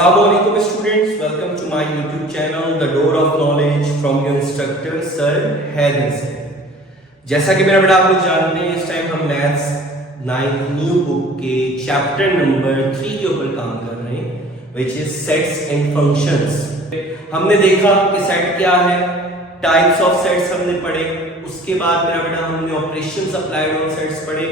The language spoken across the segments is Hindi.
Assalamualaikum students, welcome to my YouTube channel The Door of Knowledge from your instructor Sir Haydar sir। जैसा कि मेरा बेटा आप लोग जानते हैं इस टाइम हम मैथ्स 9th न्यू बुक के चैप्टर नंबर 3 के ऊपर काम कर रहे हैं which is sets and functions। हमने देखा कि सेट क्या है, टाइप्स ऑफ सेट्स हमने पढ़े, उसके बाद मेरा बेटा हमने ऑपरेशंस अप्लाइड ऑन सेट्स पढ़े।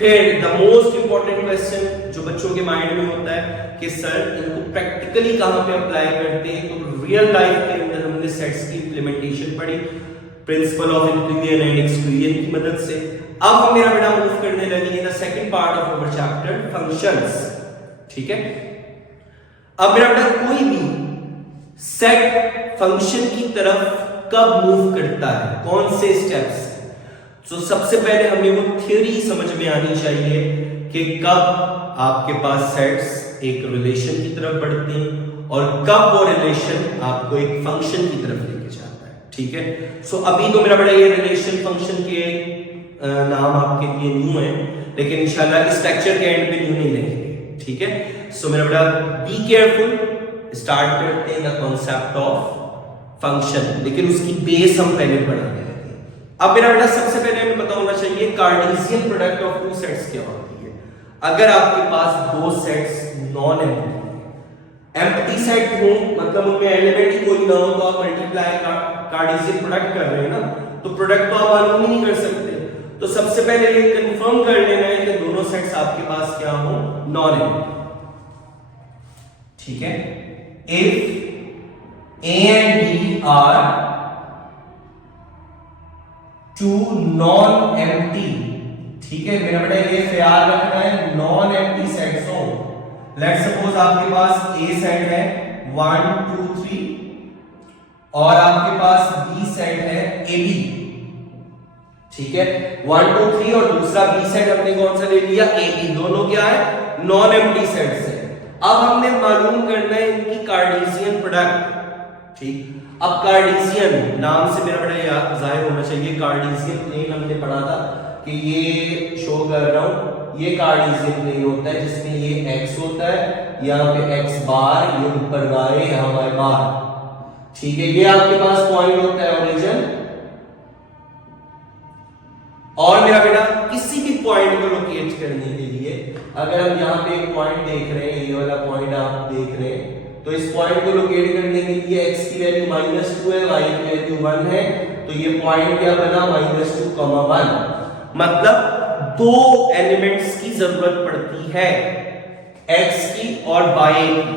फिर द मोस्ट इंपॉर्टेंट क्वेश्चन जो बच्चों के माइंड में होता है कि सर इनको प्रैक्टिकली कहां पे अप्लाई करते हैं, तो रियल लाइफ के अंदर हमने सेट्स की इंप्लीमेंटेशन पढ़ी principle of inclusion and exclusion की मदद से। अब हम मेरा बेटा मूव करने लगे the second part of our chapter functions. ठीक है, अब मेरा बेटा कोई भी सेट फंक्शन की तरफ कब मूव करता है, कौन से स्टेप्स। तो सबसे पहले हमें वो थ्योरी समझ में आनी चाहिए कि कब आपके पास सेट्स एक रिलेशन की तरफ बढ़ते हैं और कब वो रिलेशन आपको एक फंक्शन की तरफ लेके जाता है। ठीक है, सो अभी तो मेरा बड़ा ये रिलेशन फंक्शन के नाम आपके लिए न्यू है, लेकिन इंशाल्लाह इस लेक्चर के एंड पे न्यू नहीं रहेंगे। ठीक है, सो मेरा बड़ा बी केयरफुल, स्टार्ट करते हैं द कॉन्सेप्ट ऑफ फंक्शन, लेकिन उसकी बेस हम पहले पढ़ाने लगे। अब मेरा बेटा सबसे पहले हमें पता होना चाहिए Cartesian product of two sets क्या होती है। अगर आपके पास दो सेट्स नॉन एम्प्टी सेट हो, मतलब उनमें एलिमेंट ही कोई ना हो, तो आप मल्टीप्लाई कार्टेशियन प्रोडक्ट कर रहे हैं ना, तो प्रोडक्ट तो आप मालूम ही नहीं कर सकते। तो सबसे पहले ये कंफर्म कर लेना है कि दोनों सेट्स आपके पास क्या हो, नॉन एम्प्टी। ठीक है, if A and B are two non-empty, ठीक है मेरा बेटा ये ख्याल रखना है, नॉन एम्प्टी सेट्स हो। लेट्स सपोज आपके पास A सेट है 1 2 3 और आपके पास B सेट है AB। ठीक है, 1 2 3 और दूसरा B सेट हमने कौन सा ले लिया, AB। दोनों क्या है, नॉन एम्प्टी सेट्स है। अब हमने मालूम करना है इनकी कार्टेशियन प्रोडक्ट। ठीक, अब कार्टेशियन नाम से मेरा बड़ा याद जाहिर होना चाहिए, कार्टेशियन प्लेन हमने पढ़ा था कि ये शो कर रहा हूं, ये कार्टेशियन प्लेन होता है जिसमें ये x होता है, यहाँ पे x बार, ये ऊपर y, यहाँ y बार। ठीक है, ये आपके पास पॉइंट होता है ओरिजिन। और मेरा बेटा किसी भी पॉइंट को लोकेट करने के लिए अगर हम यहाँ पे एक पॉइंट देख रहे हैं, ये वाला पॉइंट आप देख रहे हैं, तो इस पॉइंट को लोकेट करने के लिए x की वैल्यू -2 है, y की वैल्यू 1 है, तो ये पॉइंट क्या बना, -2, 1। मतलब दो एलिमेंट्स की जरूरत पड़ती है, x की और y की।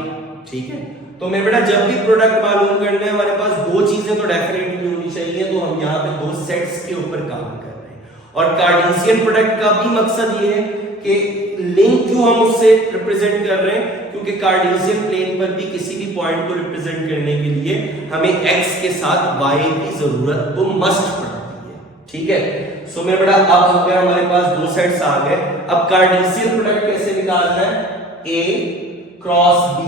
ठीक है, तो मेरे बेटा जब भी प्रोडक्ट मालूम करना है हमारे पास दो चीजें तो डेफिनेटली होनी चाहिए, तो हम यहाँ पे दो सेट्स के ऊपर काम कर रहे हैं। और कार्टेशियन प्रोडक्ट का भी मकसद ये है कि लिंक क्यों हम उससे रिप्रेजेंट कर रहे हैं, क्योंकि कार्टेशियन प्लेन पर भी किसी भी पॉइंट को रिप्रेजेंट करने के लिए हमें x के साथ y की जरूरत तो मस्ट पड़ती है। ठीक है, सो मेरा बेटा अब अगर हमारे पास दो सेट्स आ गए, अब कार्टेशियन प्रोडक्ट कैसे निकालना है, a क्रॉस b।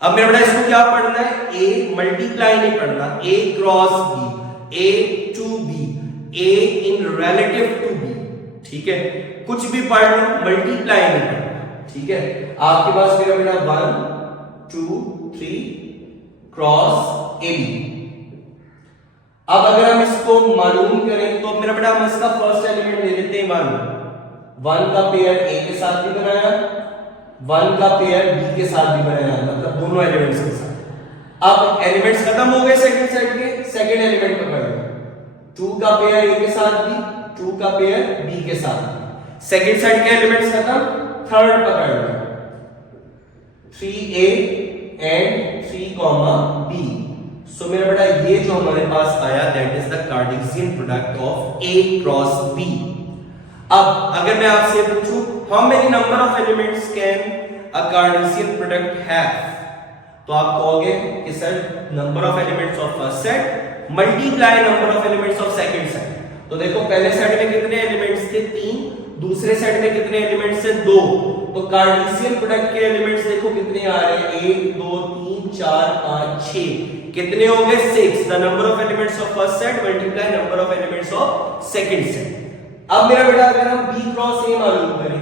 अब मेरा बेटा इसको क्या पढ़ना है, a मल्टीप्लाई नहीं पढ़ना, a cross b, a to b, a in relative to b। ठीक है, कुछ भी पढ़ लो, मल्टीप्लाई नहीं पढ़ना। ठीक है, आपके पास मेरा बेटा 1 2 3 क्रॉस AB। अब अगर हम इसको मालूम करें तो मेरा बेटा हम इसका फर्स्ट एलिमेंट ले लेते हैं 1 का पेयर A के साथ भी बनाया, 1 का पेयर B के साथ भी बनाया, मतलब दोनों एलिमेंट्स के साथ। अब एलिमेंट्स खत्म हो गए सेकंड सेट के, सेकंड एलिमेंट पकड़ लो, 2 का पेयर A के साथ भी, 2 का पेयर B के साथ भी। सेकंड सेट के एलिमेंट्स खत्म, थर्ड पकड़ लो, 3a एंड 3, b। सो मेरा बेटा ये जो हमारे पास आया that is the Cartesian product of a cross b। अब अगर मैं आपसे पूछूं how many number of elements can a Cartesian product have, तो आप कहोगे कि sir number of elements of first set multiply number of elements of second set. तो देखो पहले सेट में कितने एलिमेंट्स थे, 3, दूसरे सेट में कितने एलिमेंट्स हैं, 2। तो कार्टेशियन प्रोडक्ट के एलिमेंट्स देखो कितने आ रहे हैं, 1 2 3 4 5 6, कितने हो गए, 6। The number of elements of first set multiply number of elements of second set. अब मेरा बेटा अगर हम b क्रॉस a मालूम करें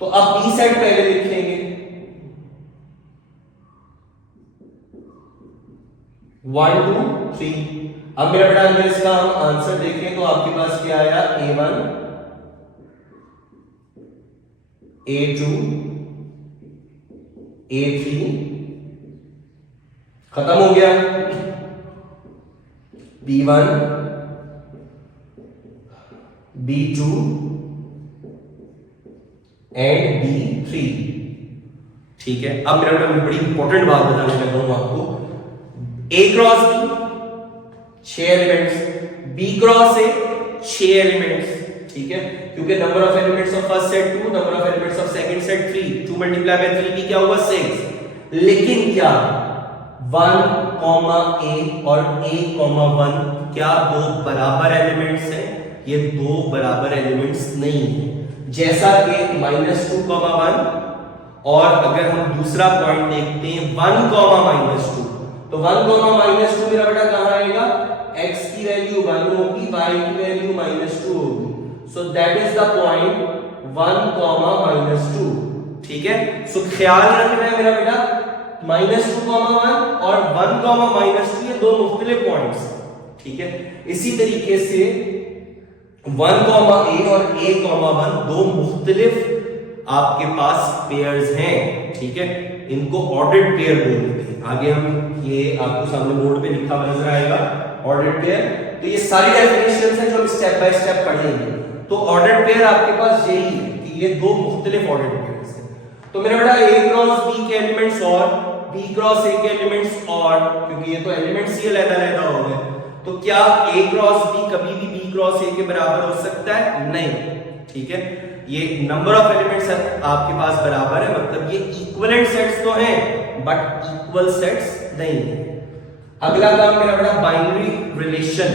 तो अब बी सेट पहले लिखेंगे 1 2 3। अब मेरा बेटा अगर इसका हम आंसर देखें तो आपके पास क्या आया A1 A2 A3 खत्म हो गया B1 B2 एंड B3। ठीक है, अब मेरा बेटा बड़ी इंपॉर्टेंट बात बताने लगा हूं आपको। A cross B 6 elements, B cross A 6 elements. ठीक है, क्योंकि number of elements of first set 2, number of elements of second set 3, 2 multiply by 3 भी क्या हुआ 6। लेकिन क्या 1 A और A 1 क्या दो बराबर एलिमेंट्स हैं? ये दो बराबर एलिमेंट्स नहीं है। जैसा कि -2 1 और अगर हम दूसरा पॉइंट देखते हैं 1 -2, तो 1 -2 मेरा बेटा कहां आएगा? x की वैल्यू 1 होगी, y की वैल्यू -2 होगी। So that is the point 1 -2। ठीक है, सो ख्याल रखना है मेरा बेटा -2 1 और 1 -2 ये दो मुख्तलिफ पॉइंट्स। ठीक है, इसी तरीके से 1 A और A 1 दो मुख्तलिफ आपके पास पेयर्स हैं। ठीक है, इनको ऑर्डर्ड पेयर बोलते हैं। आगे हम ये आपको सामने बोर्ड पे लिखा हुआ नजर आएगा ऑर्डर्ड पेयर। तो ये सारी डेफिनेशंस हैं जो हम स्टेप बाय स्टेप पढ़ेंगे। तो ऑर्डर्ड पेयर आपके पास यही है कि ये दो मुख्तलिफ ऑर्डर्ड पेयर्स हैं। तो मेरा बेटा A क्रॉस B के एलिमेंट्स और B क्रॉस A के एलिमेंट्स और, क्योंकि ये तो एलिमेंट्स ही अलग-अलग हो गए, तो क्या A क्रॉस B कभी भी B क्रॉस A के बराबर हो सकता है? नहीं। ठीक है, ये नंबर ऑफ एलिमेंट्स आपके पास बराबर है, मतलब ये इक्विवेलेंट सेट्स तो हैं बट इक्वल सेट्स नहीं है। अगला काम मेरा बेटा बाइनरी रिलेशन।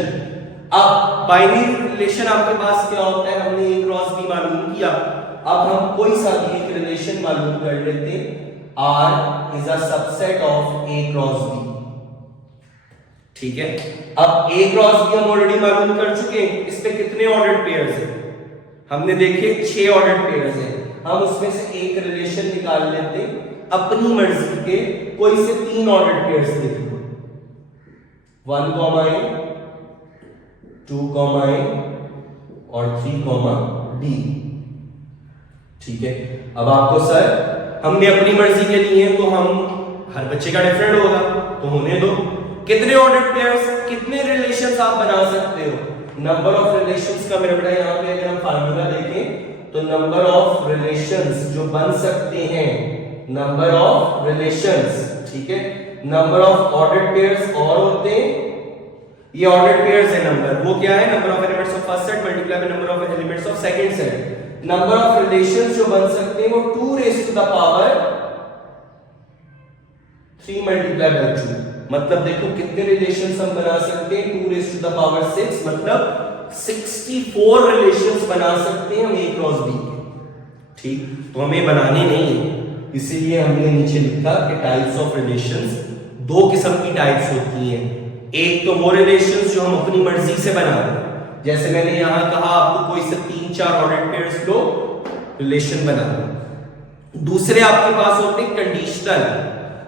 अब बाइनरी रिलेशन आपके पास क्या होता है? हमने A क्रॉस B मालूम किया, अब हम कोई सा भी एक रिलेशन मालूम कर लेते हैं। R is a subset of A cross B। ठीक है, अब A क्रॉस B हम ऑलरेडी मालूम कर चुके हैं। इस पे कितने ऑर्डर्ड पेयर्स हैं? हमने देखे 6 ऑर्डर्ड पेयर्स हैं। हम उसमें से एक रिलेशन निकाल लेते हैं अपनी मर्जी के, कोई से 3 ऑर्डर्ड पेयर्स देख लो, 1 A 2 A और 3 B। ठीक है, अब आपको सर हमने अपनी मर्जी के लिए, तो हम हर बच्चे का डिफरेंट होगा तो होने दो। कितने ऑर्डर्ड पेयर्स, कितने रिलेशंस आप बना सकते हो? नंबर ऑफ रिलेशंस का मेरा बेटा यहाँ पे अगर हम फार्मूला देखें तो नंबर ऑफ रिलेशंस जो बन सकते हैं, नंबर ऑफ रिलेशंस। ठीक है, नंबर ऑफ ऑर्डर्ड पेयर्स और होते हैं, ये ऑर्डर्ड पेयर्स है नंबर, वो क्या है? Number of elements of first set multiply by number of elements of second set. Number of relations जो बन सकते हैं वो 2 raised to the power 3 multiply by 2। मतलब देखो कितने रिलेशंस हम बना सकते हैं, 2 raised to the power 6, मतलब 64 रिलेशंस बना सकते हैं हम A क्रॉस B के। ठीक, तो हमें बनाने नहीं है, इसीलिए हमने नीचे लिखा कि टाइप्स ऑफ रिलेशंस, दो किस्म की टाइप्स होती हैं। एक तो वो रिलेशंस जो हम अपनी मर्जी से बना रहे हैं, जैसे मैंने यहां कहा आपको कोई से 3-4 ऑर्डर्ड पेयर्स लो रिलेशन बना लो। दूसरे आपके पास होते हैं कंडीशनल।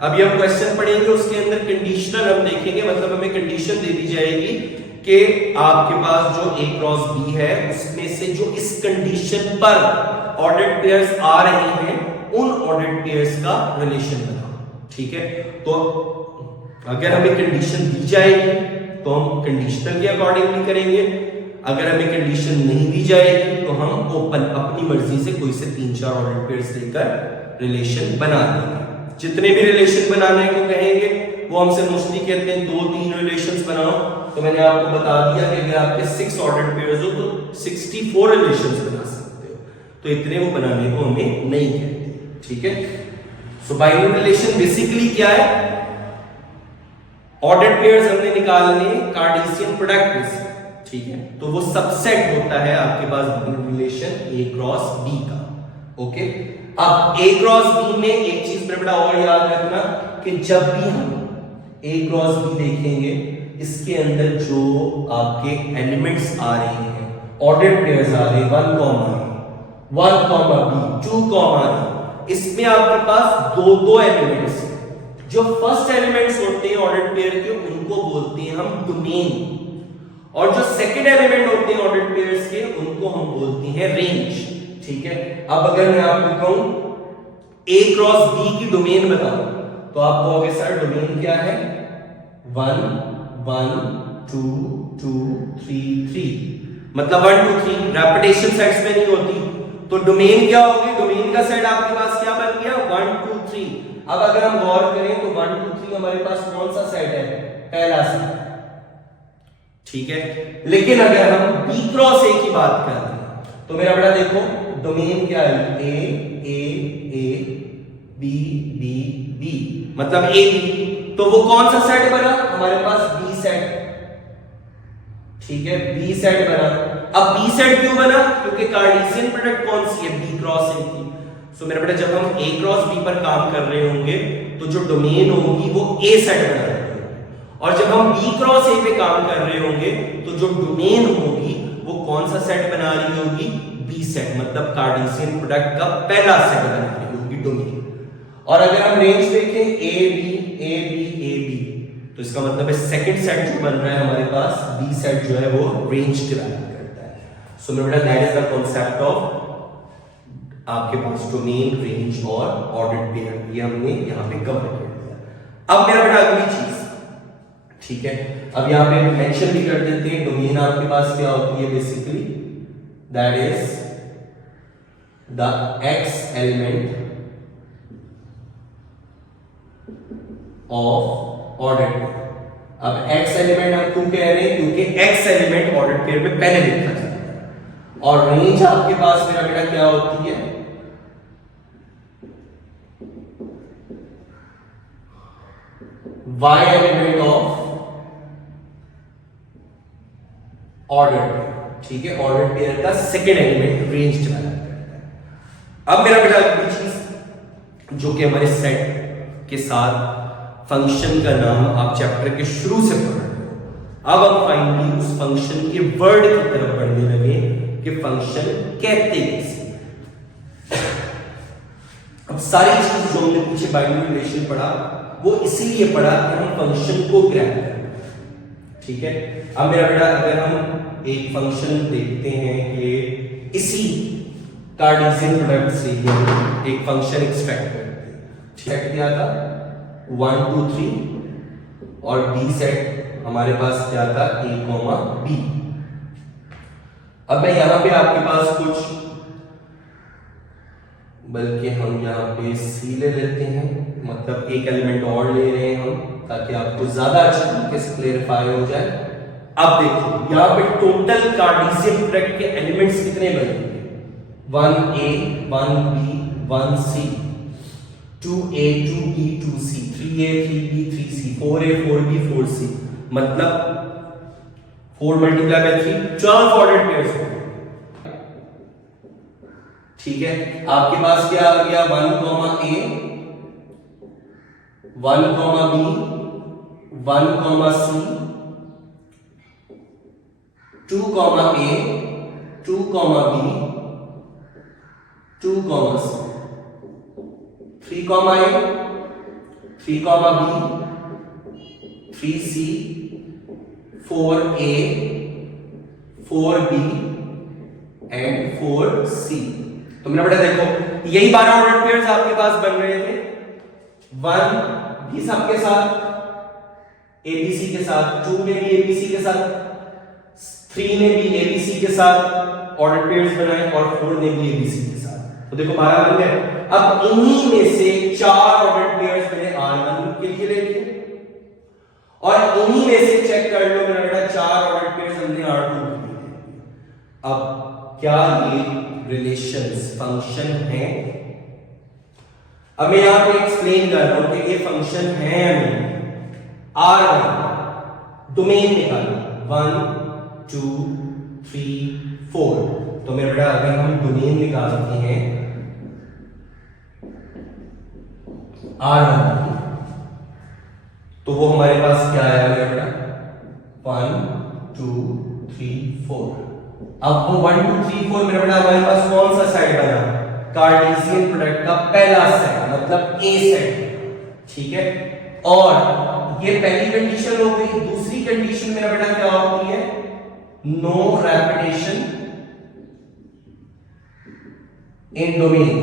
अभी हम क्वेश्चन पढ़ेंगे, उसके अंदर कंडीशनल हम देखेंगे, मतलब हमें कंडीशन दे दी जाएगी कि आपके पास जो A क्रॉस B है उसमें से जो इस कंडीशन पर ऑर्डर्ड पेयर्स आ रहे हैं उन ऑर्डर्ड पेयर्स का रिलेशन बनाओ। ठीक है, तो अगर हमें कंडीशन दी जाएगी तो हम कंडीशनल के अकॉर्डिंगली करेंगे, अगर हमें कंडीशन नहीं दी जाएगी तो हम ओपन अपनी मर्जी से कोई से 3-4 ऑर्डर्ड पेयर्स लेकर रिलेशन बना देंगे। जितने भी रिलेशन बनाने को कहेंगे वो हमसे मोस्टली कहते हैं 2-3 रिलेशंस बनाओ, तो मैंने आपको बता दिया कि अगर आपके 6 ऑर्डर्ड पेयर्स हो तो 64 रिलेशंस बना सकते हो, तो इतने वो बनाने को हमें नहीं कहते। ठीक है, सो बाइनरी रिलेशन बेसिकली क्या है? ऑर्डर्ड पेयर्स हमने निकालने कार्टेशियन प्रोडक्ट में से। ठीक है, तो वो सबसेट होता है आपके पास binary relation A cross B का। ओके, अब A क्रॉस B में एक चीज मेरे बेटा और याद रखना कि जब भी हम A क्रॉस B देखेंगे इसके अंदर जो आपके एलिमेंट्स आ रहे हैं, ऑर्डर्ड पेयर्स आ रहे हैं 1 A 1 comma B, 2 comma B, इसमें आपके पास दो दो एलिमेंट्स हैं। जो फर्स्ट एलिमेंट्स होते हैं ऑर्डर्ड पेयर के उनको बोलते हैं हम डोमेन, और जो सेकंड एलिमेंट होते हैं ऑर्डर्ड पेयर्स के उनको हम बोलते हैं रेंज। ठीक है, अब अगर मैं आपको कहूं A क्रॉस B की डोमेन बताओ तो आप कहोगे सर डोमेन क्या है, 1 1 2 2 3 3, मतलब 1 2 3 रेपिटेशन सेट्स में नहीं होती, तो डोमेन क्या होगी, डोमेन का सेट आपके पास क्या बन गया 1 2 3। अब अगर हम गौर करें तो 1 2 3 हमारे पास कौन सा सेट है, पहला सेट। ठीक है, लेकिन अगर हम B क्रॉस A की बात करते हैं तो मेरा बेटा देखो डोमेन क्या है, A B B B, मतलब A B, तो वो कौन सा सेट बना हमारे पास B सेट। ठीक है, B सेट बना। अब B सेट क्यों बना, क्योंकि कार्टेशियन प्रोडक्ट कौन सी है, B क्रॉस A की। सो मेरा बेटा जब हम A क्रॉस B पर काम कर रहे होंगे तो जो डोमेन होगी वो A सेट बना रहे होंगे, और जब हम B क्रॉस A पे काम कर रहे होंगे तो जो डोमेन होगी वो कौन सा सेट बना रही होगी, B सेट, मतलब कार्टेशियन प्रोडक्ट का पहला सेट बना रही होगी डोमेन। और अगर हम रेंज देखें A B तो इसका मतलब है सेकंड सेट जो बन रहा है हमारे पास B सेट जो है वो रेंज डेवलप करता है। सो मेरा बेटा that is the concept of आपके पास डोमेन, रेंज और ऑर्डर्ड पेयर, ये हमने यहां पे कवर कर दिया। अब मेरा बेटा अगली चीज, ठीक है, अब यहां पे मेंशन भी कर देते हैं डोमेन आपके पास क्या होती है, basically that is the X element of ordered pair. अब X एलिमेंट हम क्यों कह रहे हैं, क्योंकि X एलिमेंट ऑर्डर्ड पेयर में पहले लिखा जाता है, और रेंज आपके पास मेरा बेटा क्या होती है, Y element of ordered pair. ठीक है, ऑर्डर्ड पेयर का सेकेंड एलिमेंट रेंज डेवलप करता है। अब मेरा बेटा अगली चीज जो कि हमारे सेट के साथ फंक्शन का नाम आप चैप्टर के शुरू से पढ़ रहे हो, अब हम फाइनली उस फंक्शन के वर्ड की तरफ बढ़ने लगे कि फंक्शन कहते किसे। अब सारी चीज जो हमने पीछे बाइनरी रिलेशन पढ़ा वो इसीलिए पढ़ा कि हम फंक्शन को ग्रैब करें। ठीक है, अब मेरा बेटा अगर हम एक फंक्शन देखते हैं कि इसी कार्टेशियन प्रोडक्ट से एक फंक्शन एक्सट्रैक्ट करते हैं, सेट क्या था 1 2 3, और B सेट हमारे पास क्या था A B। अब मैं यहां पे आपके पास कुछ, बल्कि हम यहाँ पे C ले लेते हैं, मतलब एक एलिमेंट और ले रहे हैं हम, ताकि आपको ज्यादा अच्छे तरीके से क्लेरिफाई हो जाए। अब देखो यहाँ पे टोटल कार्टेशियन प्रोडक्ट के एलिमेंट्स कितने बनेंगे, 1A 1B 1C, 2A 2B 2C, 3A 3B 3C, 4A 4B 4C, मतलब 4 मल्टीप्लाई बाय 3 12 ऑर्डर्ड पेयर्स हो गए। ठीक है, आपके पास क्या आ गया 1 A 1 B 1 C, 2 A 2 B 2 C, 3 A 3 B 3C, 4A 4B and 4C। तो मेरा बेटा देखो यही 12 ऑर्डर्ड पेयर्स आपके पास बन रहे थे, 1 भी सबके साथ ABC के साथ, 2 ने भी ABC के साथ, 3 ने भी ABC के साथ ऑर्डर्ड पेयर्स बनाए, और 4 ने भी ABC के साथ। तो देखो 12 बन गए। अब इन्हीं में से 4 ऑर्डर्ड पेयर्स मैंने R1 के लिए ले लिए, और इन्हीं में से चेक कर लो मेरा बेटा 4 ऑर्डर्ड पेयर्स हमने R2 के लिए ले लिए। अब क्या ये रिलेशंस फंक्शन है? अब मैं यहां पे एक्सप्लेन कर रहा हूं कि ये फंक्शन है या नहीं। R1 डोमेन निकालो 1 2 3 4। तो मेरा बेटा अगर हम डोमेन निकालते हैं R1 तो वो हमारे पास क्या आया मेरा बेटा 1 2 3 4। अब वो 1 2 3 4 मेरा बेटा हमारे पास कौन सा सेट बना, कार्टेशियन प्रोडक्ट का पहला सेट, मतलब ए सेट, ठीक है। और ये पहली कंडीशन हो गई। दूसरी कंडीशन मेरा बेटा क्या होती है, नो रेपिटेशन इन डोमेन,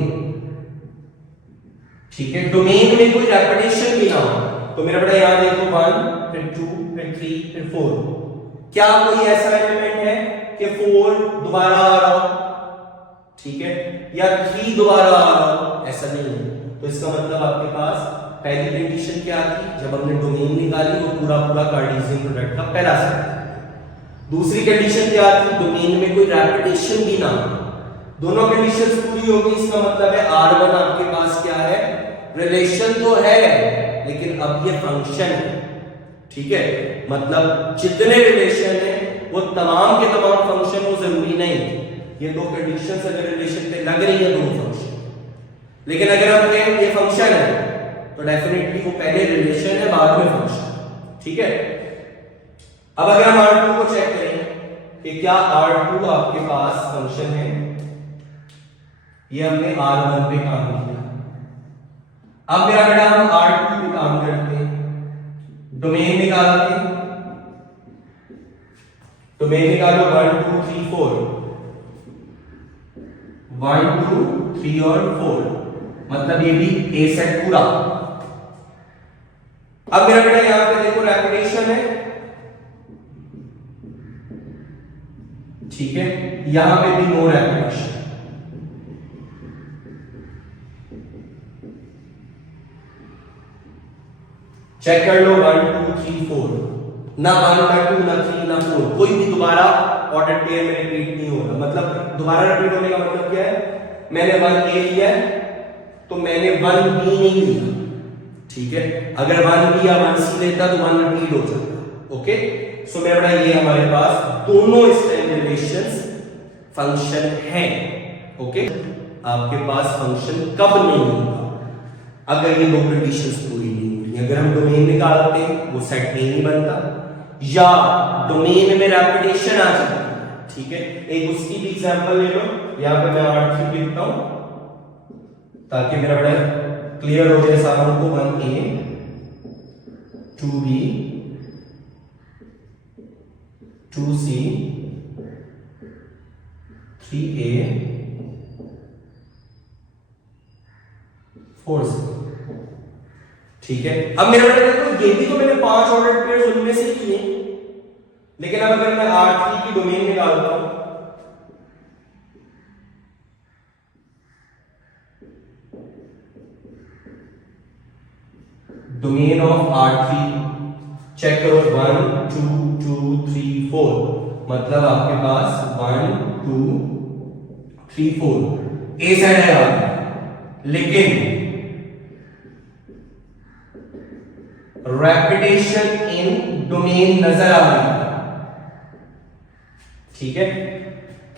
ठीक है। डोमेन में कोई रेपिटेशन भी ना हो। तो मेरा बेटा यहां देखो 1 फिर 2 फिर 3 फिर 4, क्या कोई ऐसा एलिमेंट है कि 4 दोबारा आ रहा हो, ठीक है, या 3 दोबारा आ रहा हो, ऐसा नहीं है। तो इसका मतलब आपके पास पहली कंडीशन क्या थी, जब हमने डोमेन निकाली वो पूरा पूरा कार्टेशियन प्रोडक्ट का पहला सेट। दूसरी कंडीशन क्या थी, डोमेन में कोई रेपिटेशन भी ना हो। दोनों कंडीशंस पूरी होगी, इसका मतलब है R1 आपके पास क्या है, रिलेशन तो है लेकिन अब ये फंक्शन है, ठीक है। मतलब जितने रिलेशन है वो तमाम के तमाम फंक्शन, वो जरूरी नहीं। ये दो कंडीशंस अगर रिलेशन पे लग रही है दोनों फंक्शन, लेकिन अगर हम कहें ये फंक्शन है तो डेफिनेटली वो पहले रिलेशन है बाद में फंक्शन, ठीक है। अब अगर हम R2 को चेक करें कि क्या R2 आपके पास फंक्शन है, ये हमने R1 पे काम किया। अब मेरा बेटा हम R2 पे काम करते हैं, डोमेन निकालते हैं। डोमेन निकालो 1 2 3 4, 1 2 3 और 4, मतलब ये भी ए सेट पूरा। अब मेरा बेटा यहां पे देखो रेपिटेशन है, ठीक है, यहां पे भी नो रेपिटेशन। चेक कर लो 1 2 3 4, ना 1 ना 2 ना 3 ना 4, कोई भी दोबारा ऑर्डर पेयर में रिपीट नहीं हो रहा। मतलब दोबारा रिपीट होने का मतलब क्या है, मैंने 1 ए लिया है तो मैंने 1 बी नहीं लिया, ठीक है। अगर 1 बी या 1 सी लेता तो 1 रिपीट हो जाता, ओके। सो मेरा बेटा ये हमारे पास दोनों स्टेम रिलेशंस फंक्शन हैं, ओके। आपके पास फंक्शन कब नहीं होगा, अगर ये दो कंडीशंस पूरी नहीं होती। अगर हम डोमेन निकालते हैं वो सेट ए नहीं बनता, या डोमेन में रेपिटेशन आ जाती है, ठीक है। एक उसकी भी एग्जांपल ले लो, यहां पे मैं R3 लिखता हूं ताकि मेरा बड़ा क्लियर हो जाए सारों को। 1A 2B 2C 3A 4C, ठीक है। अब मेरा बेटा देखो ये भी तो मैंने 5 ऑर्डर पेयर्स उनमें से ही लिए, लेकिन अब अगर मैं R3 की डोमेन निकालता हूं, डोमेन ऑफ R3 चेक करो 1 2 2 3 4, मतलब आपके पास 1 2 3 4 ए सेट है आपका, लेकिन रेपिटेशन इन डोमेन नजर आ रही है, ठीक है।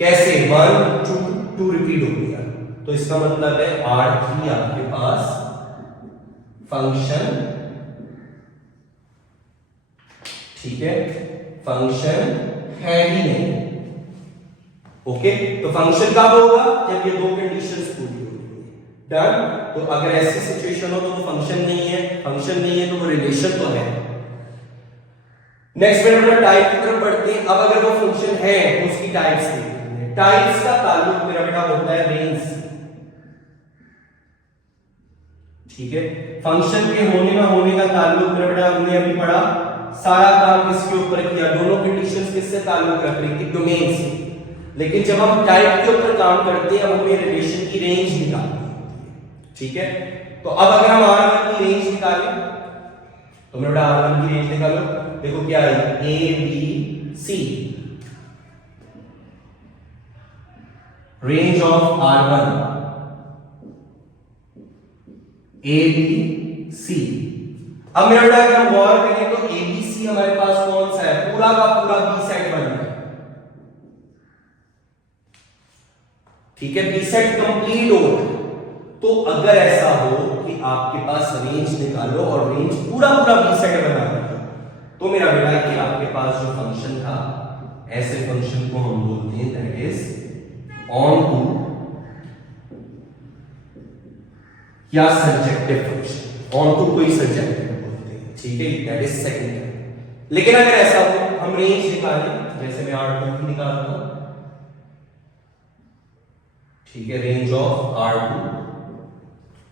कैसे 1 2 2 रिपीट हो गया, तो इसका मतलब है R3 आपके पास फंक्शन, ठीक है, फंक्शन है ही नहीं, ओके। तो फंक्शन कब होगा, जब ये दो कंडीशंस पूरी होगी, डन। तो अगर ऐसी सिचुएशन हो तो वो फंक्शन नहीं है, फंक्शन नहीं है तो वो रिलेशन तो है। नेक्स्ट मेरा टाइप की तरफ बढ़ते हैं। अब अगर वो फंक्शन है तो उसकी टाइप्स देखते हैं। टाइप्स का ताल्लुक मेरा बेटा होता है रेंज से, ठीक है। फंक्शन के होने ना होने का ताल्लुक मेरा बेटा हमने अभी पढ़ा, सारा काम किसके ऊपर किया, दोनों कंडीशंस किससे ताल्लुक रख रही थी, डोमेन से। लेकिन जब हम टाइप के ऊपर काम करते हैं, अब हमें रिलेशन की रेंज निकालनी होती है, ठीक है। तो अब अगर हम R1 की रेंज निकालें तो मेरा बेटा R1 की रेंज निकालो, देखो क्या है, A B C, range of R1 A B C। अब मेरा बेटा अगर हम गौर करें तो A B C हमारे पास कौन सा है, पूरा का पूरा B सेट बन रहा है, ठीक है, बी सेट कंप्लीट हो। तो अगर ऐसा हो कि आपके पास रेंज निकालो और रेंज पूरा पूरा बी सेट बना दो, तो मेरा बेटा कि आपके पास जो फंक्शन था ऐसे फंक्शन को हम बोलते हैं दैट इज ऑन टू या सब्जेक्टिव फंक्शन। ऑन टू कोई सब्जेक्टिव बोलते हैं, ठीक है, दैट इज सेकंड। लेकिन अगर ऐसा हो हम रेंज निकालें, जैसे मैं R2 की निकालता हूं, ठीक है, रेंज ऑफ R2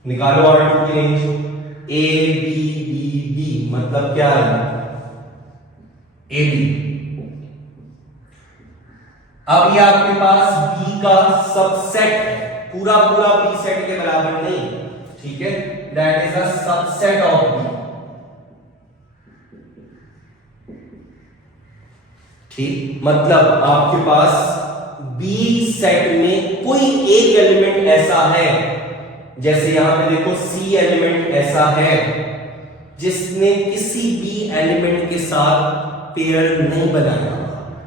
निकालो, R2 की range A B B B मतलब क्या है, AB। अब ये आपके पास B का सबसेट है, पूरा पूरा B सेट के बराबर नहीं, ठीक है, that is a subset of B, ठीक, मतलब आपके पास B सेट में कोई एक एलिमेंट ऐसा है, जैसे यहां पे देखो C एलिमेंट ऐसा है जिसने किसी भी एलिमेंट के साथ पेयर नहीं बनाया,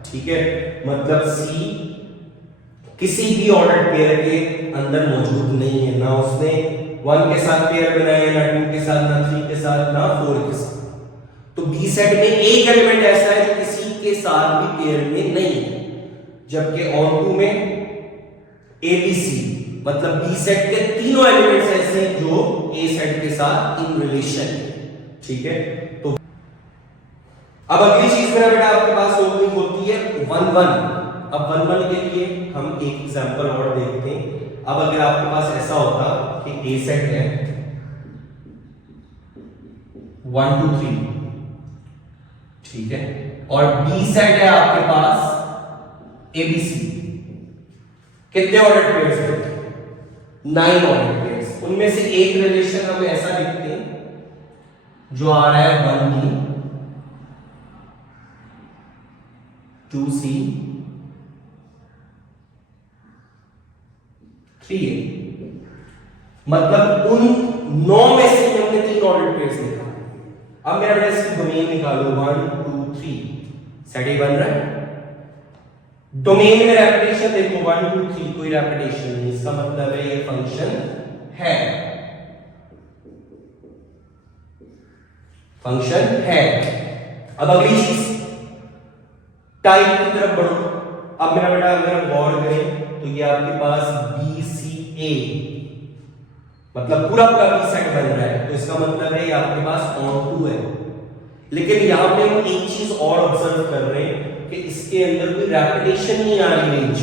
ठीक है, मतलब C किसी भी ऑर्डर पेयर के अंदर मौजूद नहीं है, ना उसने 1 के साथ पेयर बनाया, ना 2 के साथ, ना 3 के साथ, ना 4 के साथ। तो B सेट में एक एलिमेंट ऐसा है जो किसी के साथ भी पेयर में नहीं है, जबकि ऑन टू में ABC मतलब B सेट के तीनों एलिमेंट्स ऐसे हैं जो A सेट के साथ इन रिलेशन है, ठीक है। तो अब अगली चीज मेरा बेटा आपके पास होती है 1 1। अब 1 1 के लिए हम एक एग्जांपल और देखते हैं। अब अगर आपके पास ऐसा होता कि A सेट है 1 2 3, ठीक है, और B सेट है आपके पास ABC, कितने ऑर्डर पेयर्स हैं, 9 ऑर्डर पेयर्स। उनमें से एक रिलेशन हम ऐसा लिखते हैं जो आ रहा है 1B 2C 3A, मतलब उन 9 में से हमने 3 ऑर्डर पेयर्स निकाले। अब मेरा बेटा इसकी डोमेन निकालो 1 2 3, सेट ही बन रहा है। डोमेन में रेपिटेशन देखो 1 2 3 कोई रेपिटेशन नहीं, इसका मतलब है ये फंक्शन है, फंक्शन है। अब अगली चीज टाइप की तरफ बढ़ो। अब मेरा बेटा अगर गौर करें तो ये आपके पास BCA मतलब पूरा पूरा B सेट बन रहा है, तो इसका मतलब है ये आपके पास ऑन टू है। लेकिन यहां पे हम एक चीज और ऑब्जर्व कर रहे हैं कि इसके अंदर कोई रेपिटेशन नहीं आ रही रेंज,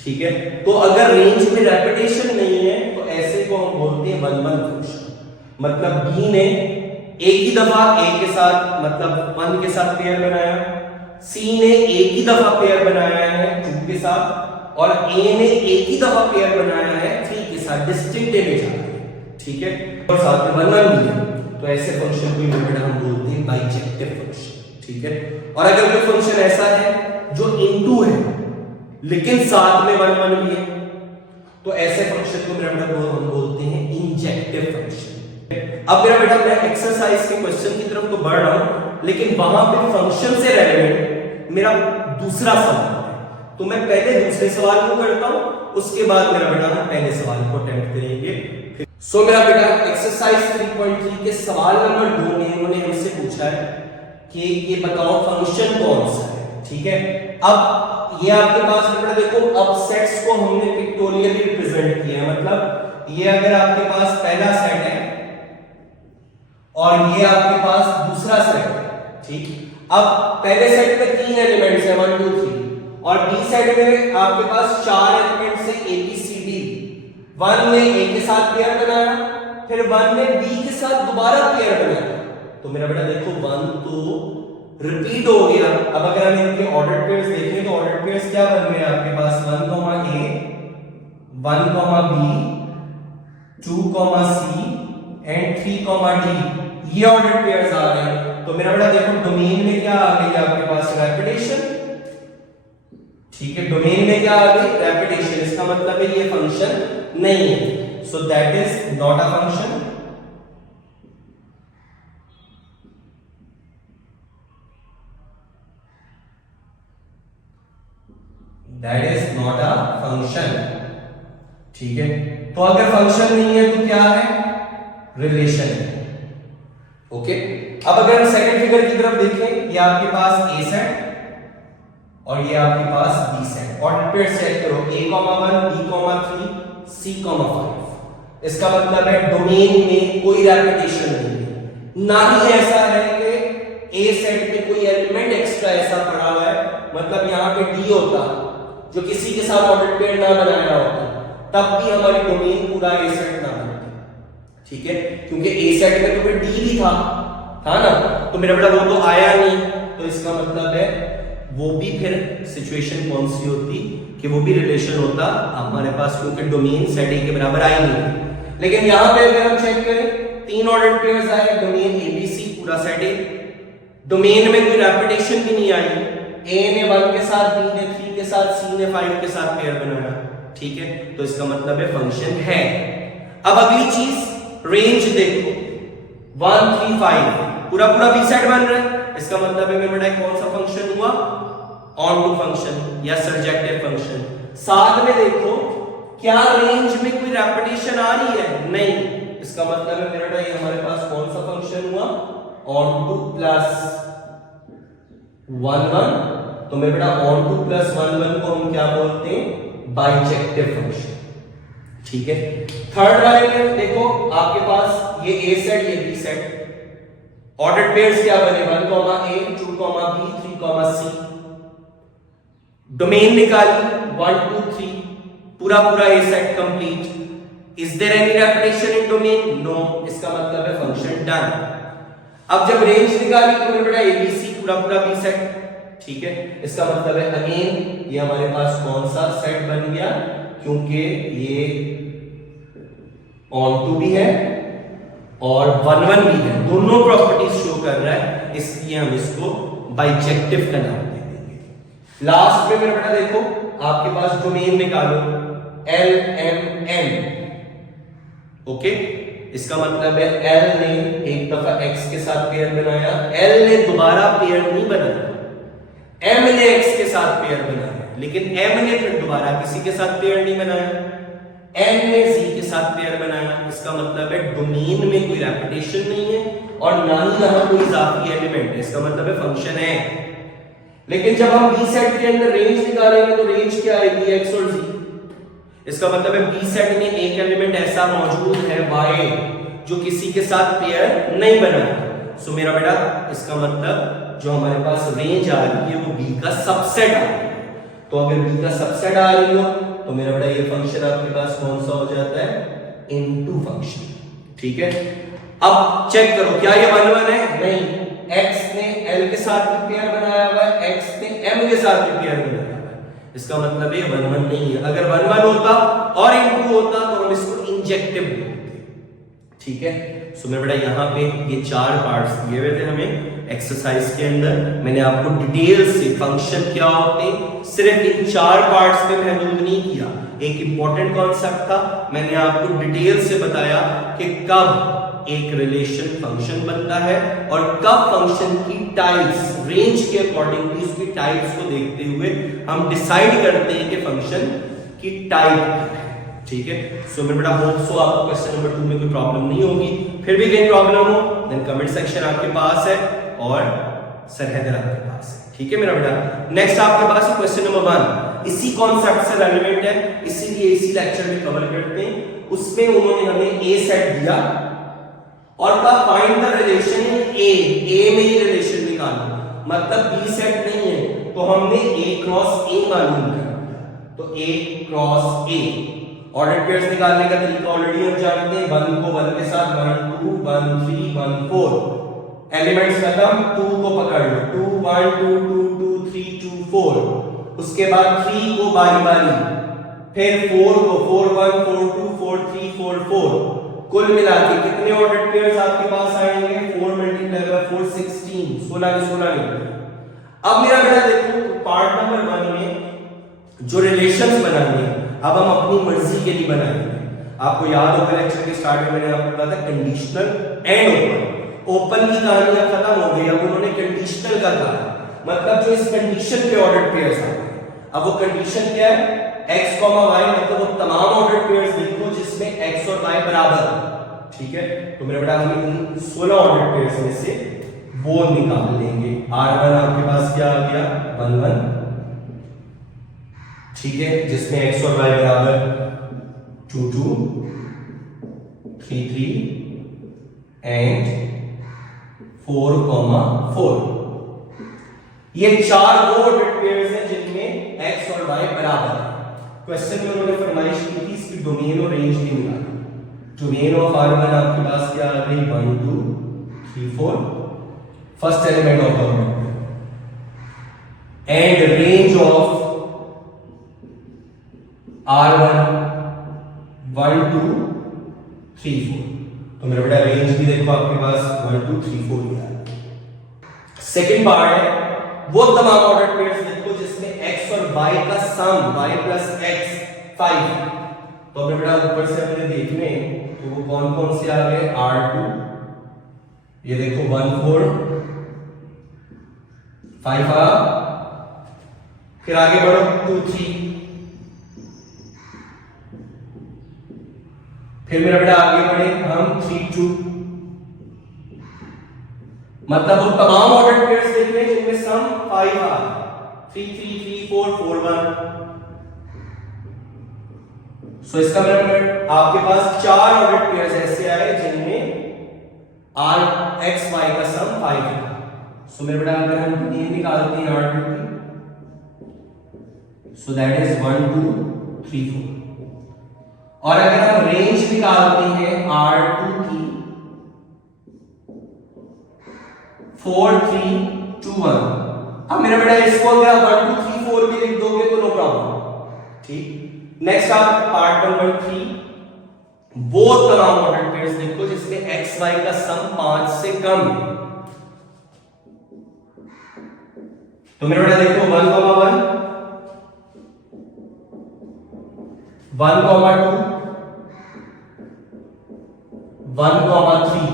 ठीक है। तो अगर रेंज में रेपिटेशन नहीं है तो ऐसे को हम बोलते हैं 1 1 फंक्शन। मतलब B ने एक ही दफा A के साथ मतलब 1 के साथ पेयर बनाया, C ने एक ही दफा पेयर बनाया है 2 के साथ, और A ने एक ही दफा पेयर बनाया है 3 के साथ, डिस्टिंक्ट इमेज आ रही है, ठीक है, और साथ में 1 1 भी है। तो ऐसे फंक्शन को हम बोलते हैं बाइजेक्टिव फंक्शन, ठीक है। और अगर कोई फंक्शन ऐसा है जो इनटू है लेकिन साथ में 1 1 भी है, तो ऐसे फंक्शन को हम बोलते हैं इंजेक्टिव फंक्शन। अब मेरा बेटा मैं एक्सरसाइज के क्वेश्चन की तरफ तो बढ़ रहा हूं, लेकिन वहां पे फंक्शन से रिलेवेंट मेरा दूसरा सवाल है, तो मैं पहले दूसरे सवाल को करता हूं, उसके बाद मेरा बेटा हम पहले सवाल को अटेम्प्ट करेंगे। सो मेरा बेटा एक्सरसाइज 3.3 के सवाल नंबर 2 में उन्होंने हमसे पूछा है कि ये बताओ फंक्शन कौन सा है, ठीक है। अब ये आपके पास बेटा देखो अब सेट्स को हमने पिक्टोरियली रिप्रेजेंट किया है, मतलब ये अगर आपके पास पहला सेट है और ये आपके पास दूसरा सेट है, ठीक। अब पहले सेट में 3 एलिमेंट्स है 1 2 3, और बी सेट में आपके पास 4 एलिमेंट्स है ABCD। 1 ने A के साथ पेयर बनाया, फिर 1 ने B के साथ दोबारा पेयर बनाया, तो मेरा बेटा देखो 1 तो रिपीट हो गया। अब अगर हम इनके ऑर्डर पेयर्स देखें तो ऑर्डर पेयर्स क्या बन गए आपके पास 1, A 1, B 2, C and 3, D, ये ऑर्डर पेयर्स आ रहे हैं। तो मेरा बेटा देखो डोमेन में क्या आ गई आपके पास रेपिटेशन, ठीक है, डोमेन में क्या आ गई रेपिटेशन, इसका मतलब है ये फंक्शन नहीं है, so that is not a function. That is not a function, ठीक है। तो अगर फंक्शन नहीं है तो क्या है, रिलेशन है, ओके। अब अगर हम सेकंड फिगर की तरफ देखें, ये आपके पास A सेट और ये आपके पास B set. Order pair set करो a,1 b,3 c,5। इसका मतलब है डोमेन में कोई रेपिटेशन नहीं है, ना ही ऐसा है कि ए सेट में कोई एलिमेंट एक्स्ट्रा ऐसा पड़ा हुआ है, मतलब यहां पे डी होता जो किसी के साथ ऑर्डर पेयर ना बनाया होता तब भी हमारी डोमेन पूरा ए सेट ना बनती, ठीक है, क्योंकि ए सेट में तो फिर डी भी था ना, तो मेरा बेटा वो तो आया नहीं, तो इसका मतलब है वो भी फिर सिचुएशन कौन सी होती कि वो भी रिलेशन होता हमारे पास, क्योंकि डोमेन सेट ए के बराबर आई नहीं। लेकिन यहां पे अगर हम चेक करें 3 ऑर्डर पेयर्स आए, डोमेन एबीसी पूरा सेट ए, डोमेन में कोई रेपिटेशन भी नहीं आई, ए ने 1 के साथ, बी ने 3 के साथ, सी ने 5 के साथ पेयर बनाया, ठीक है, तो इसका मतलब है फंक्शन है। अब अगली चीज रेंज देखो 1 3 5 पूरा पूरा बी सेट बन रहा है, इसका मतलब है मेरा बेटा कौन सा फंक्शन हुआ, ऑन टू फंक्शन या सर्जेक्टिव फंक्शन। साथ में देखो क्या रेंज में कोई रेपिटेशन आ रही है, नहीं, इसका मतलब है मेरा बेटा ये हमारे पास कौन सा फंक्शन हुआ, ऑन टू प्लस 1 1, तो मेरा बेटा ऑन टू प्लस 1 1 को हम क्या बोलते हैं, बाइजेक्टिव फंक्शन, ठीक है। थर्ड वाले में देखो आपके पास ये ए सेट ये बी सेट, ऑर्डर्ड पेयर्स क्या बने 1, a 2, b 3, c, डोमेन निकाली 1 2 3 पूरा पूरा A set complete. Is there any repetition in domain, no, इसका मतलब है फंक्शन डन। अब जब रेंज निकाली तो मेरे बेटा एबीसी पूरा पूरा बी सेट, ठीक है, इसका मतलब है अगेन ये हमारे पास कौन सा सेट बन गया, क्योंकि ये ऑन टू भी है और 1 1 भी है, दोनों प्रॉपर्टीज शो कर रहा है, इसलिए हम इसको बाइजेक्टिव का नाम दे देंगे। लास्ट में मेरा बेटा देखो आपके पास डोमेन निकालो एल एम एन, ओके, इसका मतलब है एल ने एक दफा एक्स के साथ पेयर बनाया, एल ने दोबारा पेयर नहीं बनाया, एम ने एक्स के साथ पेयर बनाया, लेकिन एम ने फिर दोबारा किसी के साथ पेयर नहीं बनाया, एन ने जी के साथ पेयर बनाया, इसका मतलब है डोमेन में कोई रेपिटेशन नहीं है और ना ही यहां कोई इजाफी एलिमेंट है, इसका मतलब है फंक्शन है। लेकिन जब हम बी सेट के अंदर रेंज निकालेंगे तो रेंज क्या आएगी, एक्स और जी, इसका मतलब है बी सेट में एक एलिमेंट ऐसा मौजूद है वाई जो किसी के साथ पेयर नहीं बनाया, सो मेरा बेटा इसका मतलब जो हमारे पास रेंज आ रही है वो बी का सबसेट आ रही है, तो अगर बी का सबसेट आ रही हो तो मेरा बेटा ये फंक्शन आपके पास कौन सा हो जाता है, इनटू फंक्शन, ठीक है। अब चेक करो क्या ये 1 1 है, नहीं, x ने l के साथ भी पेयर बनाया हुआ है, x ने m के साथ भी पेयर बनाया हुआ है, इसका मतलब ये 1 1 नहीं है। अगर 1 1 होता और इनटू होता तो हम इसको इंजेक्टिव बोलते, ठीक है। सो मेरा बेटा यहाँ पे ये 4 पार्ट्स दिए हुए थे हमें एक्सरसाइज के अंदर, मैंने आपको डिटेल से फंक्शन क्या होते हैं सिर्फ इन 4 पार्ट्स पे महदूद नहीं किया, एक इंपॉर्टेंट कॉन्सेप्ट था, मैंने आपको डिटेल से बताया कि कब एक रिलेशन फंक्शन बनता है और कब फंक्शन की टाइप्स रेंज के अकॉर्डिंगली उसकी टाइप्स को देखते हुए हम डिसाइड करते हैं कि फंक्शन की टाइप क्या है, ठीक है। सो मेरा बेटा होप सो आपको क्वेश्चन नंबर 2 में कोई प्रॉब्लम नहीं होगी, फिर भी कहीं प्रॉब्लम हो देन कमेंट सेक्शन आपके पास है और सर हैदर आपके पास है, ठीक है मेरा बेटा। नेक्स्ट आपके पास है क्वेश्चन नंबर 1, इसी कॉन्सेप्ट से रेलेवेंट है, इसीलिए इसी लेक्चर में कवर करते हैं। उसमें उन्होंने हमें ए सेट दिया और कहा फाइंड द रिलेशन इन ए में ही रिलेशन निकालना, मतलब बी सेट नहीं है तो हमने ए क्रॉस ए मालूम करना, तो ए क्रॉस ए ऑर्डर पेयर्स निकालने का तरीका ऑलरेडी हम जानते हैं, 1 को 1 के साथ 1 2 1 3 1 4, एलिमेंट्स खत्म, 2 को पकड़ लो 2 1 2 2 2 3 2 4, उसके बाद 3 को बारी बारी, फिर 4 को 4 1 4 2 4 3 4 4, कुल मिला के कितने ऑर्डर पेयर्स आपके पास आएंगे, 4 मल्टीप्लाई बाय 4 16, 16 के 16 निकले। अब मेरा बेटा देखो पार्ट नंबर 1 में जो रिलेशंस बनाने अब हम अपनी मर्जी के लिए बनाएंगे। आपको याद होगा लेक्चर के स्टार्ट में मैंने आपको बताया था कंडीशनल एंड ओपन, ओपन की कहानी अब खत्म हो गई, अब उन्होंने कंडीशनल का कहा, मतलब जो इस कंडीशन पे ऑर्डर पेयर्स आते हैं। अब वो कंडीशन क्या है, x, y, मतलब वो तमाम ऑर्डर पेयर्स लिखो जिसमें x और y बराबर, ठीक है। तो मेरा बेटा हम इन 16 ऑर्डर पेयर्स में से वो निकाल लेंगे। R1 आपके पास क्या आ गया 1 1, ठीक है, जिसमें x और y बराबर 2 2 3 3 एंड 4 4। ये चार वो ऑर्डर्ड पेयर्स हैं जिनमें x और y बराबर है। क्वेश्चन में उन्होंने फरमाइश की थी इसकी डोमेन और रेंज भी निकालनी। डोमेन ऑफ R1 आपके पास क्या आ गई 1 2 3 4, first element of the order, and range of R1 1 2 3 4। तो मेरा बेटा रेंज भी देखो आपके पास 1 2 3 4 दिया है। सेकंड पार्ट है वो तमाम ऑर्डर्ड पेयर्स देखो जिसमें x और y का सम y प्लस x 5। तो अपने बेटा ऊपर से हमने देखने तो वो कौन कौन से आ गए R2, ये देखो 1 4 5 आ, फिर आगे बढ़ो 2 3, फिर मेरा बेटा आगे बढ़े हम 3 2। मतलब वो तमाम ऑर्डर्ड पेयर्स देख रहे हैं जिनमें सम 5 आ, 3 3 3 4 4 1। सो इसका मतलब आपके पास चार ऑर्डर्ड पेयर्स ऐसे आए जिनमें r x y का सम 5 है। सो मेरे बेटा अगर हम ये निकालते हैं r2 की, सो दैट इज 1 2 3 4। और अगर हम रेंज निकालते हैं R2 की 4 3 2 1। अब मेरा बेटा इसको अगर 1 2 3 4 भी लिख दोगे तो नो प्रॉब्लम, ठीक। नेक्स्ट आप पार्ट नंबर 3 वो तमाम ऑर्डर्ड पेयर्स देखो जिसमें x y का सम 5 से कम है। तो मेरा बेटा देखो 1 1 1 2 1 3,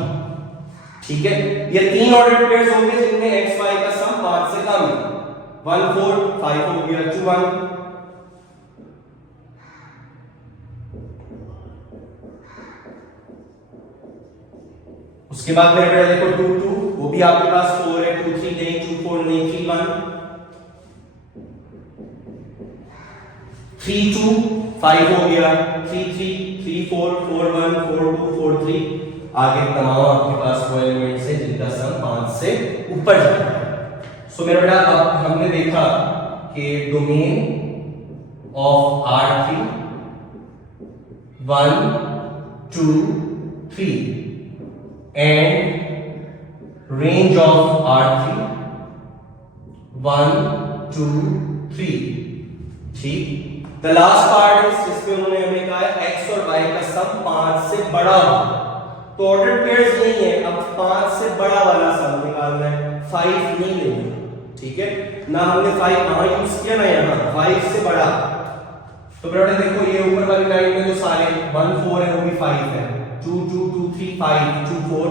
ठीक है। ये तीन ऑर्डर्ड पेयर्स होंगे जिनमें x y का सम 5 से कम है। 1 4 5 हो गया 2 1। उसके बाद मेरे बेटा देखो 2 2, वो भी आपके पास 4 है, 2 3 नहीं, 2 4 नहीं, 3 1 3 2 5 हो गया 3 3 3 4 4 1 4 2 4 3। आगे तमाम आपके पास वो एलिमेंट्स है जिनका सम 5 से ऊपर जाता है। सो मेरा बेटा अब हमने देखा कि domain of R3 1 2 3 and range of R3 1 2 3, ठीक। द लास्ट पार्ट इज जिसमें उन्होंने हमें कहा है x और y का सम 5 से बड़ा हो। तो ऑर्डर्ड पेयर्स नहीं है, अब 5 से बड़ा वाला सम निकालना है, 5 नहीं लेना, ठीक है ना। हमने 5 कहां यूज किया ना, यहां 5 से बड़ा। तो बेटा देखो ये ऊपर वाली लाइन में तो सारे 1 4 है, वो भी 5 है, 2 2 2 3 5 2 4।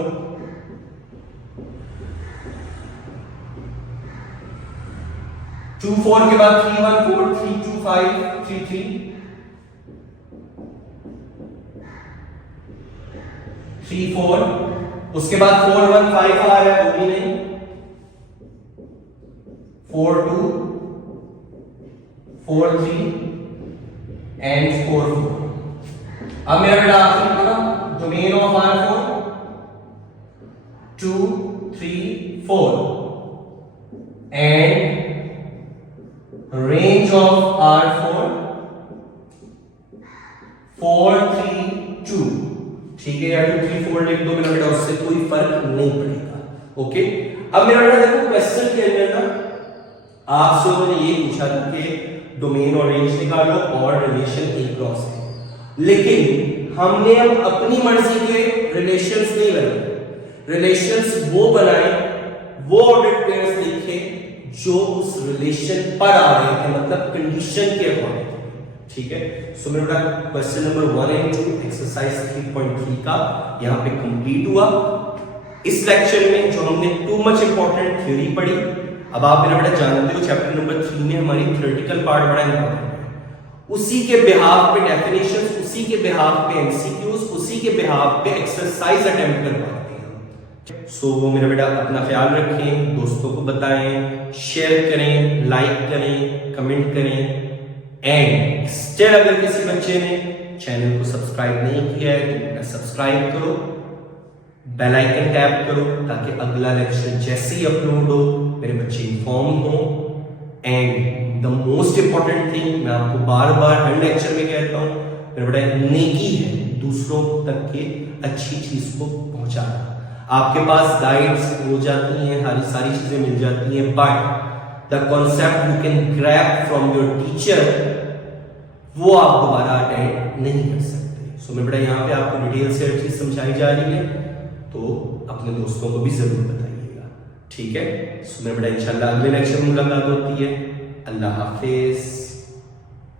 टू 4 के बाद 3 1 4 3 2 5 3 3 3 4। उसके बाद 4 1 5 आ रहा है, वो भी नहीं, 4 2 4 3 एंड 4 4। अब मेरा बेटा आखिरी का domain of R4 2 3 4 and range of R4 4 3 2, ठीक है, या 2 3 4 लिख दो मेरा बेटा, उससे कोई फर्क नहीं पड़ेगा। ओके, अब मेरा बेटा देखो क्वेश्चन के अंदर ना आपसे उन्होंने ये पूछा था कि डोमेन और रेंज निकालो और रिलेशन A क्रॉस है, लेकिन हमने अब अपनी मर्जी के रिलेशंस नहीं बनाए। रिलेशंस वो बनाए, वो ऑर्डर्ड पेयर्स लिखे जो उस रिलेशन पर आ रहे थे, मतलब कंडीशन के अकॉर्डिंग, ठीक है। सो मेरा बेटा क्वेश्चन नंबर 1 एंड 2 एक्सरसाइज 3.3 का यहां पे कंप्लीट हुआ। इस लेक्चर में जो हमने टू मच इंपॉर्टेंट थ्योरी पढ़ी, अब आप मेरा बेटा जानते हो चैप्टर नंबर 3 में हमारी थ्योरेटिकल पार्ट बड़ा इंपॉर्टेंट है। उसी के बिहाफ पे डेफिनेशंस, उसी के बिहाफ पे एमसीक्यूज, उसी के बिहाफ पे एक्सरसाइज अटेम्प्ट करवाते हैं। सो मेरा बेटा अपना ख्याल रखें, दोस्तों को बताएं, शेयर करें, लाइक करें, कमेंट करें। एंड स्टिल अगर किसी बच्चे ने चैनल को सब्सक्राइब नहीं किया है तो सब्सक्राइब करो, बेल आइकन टैप करो ताकि अगला लेक्चर जैसे ही अपलोड हो मेरे बच्चे इन्फॉर्म हो। And the most important thing मैं आपको बार बार हर लेक्चर में कहता हूं, मेरा बेटा नेकी है दूसरों तक के अच्छी चीज को पहुंचाना। आपके पास गाइड्स हो जाती हैं, सारी चीजें मिल जाती हैं, but the concept you can grab from your teacher वो आप दोबारा अटेंड नहीं कर सकते। सो मेरा बेटा यहाँ पे आपको डिटेल से हर चीज समझाई जा रही है, तो अपने दोस्तों को भी जरूर बताइएगा, ठीक है। सो मेरा बेटा इंशाल्लाह अगले लेक्चर में मुलाकात होती है। अल्लाह हाफिज।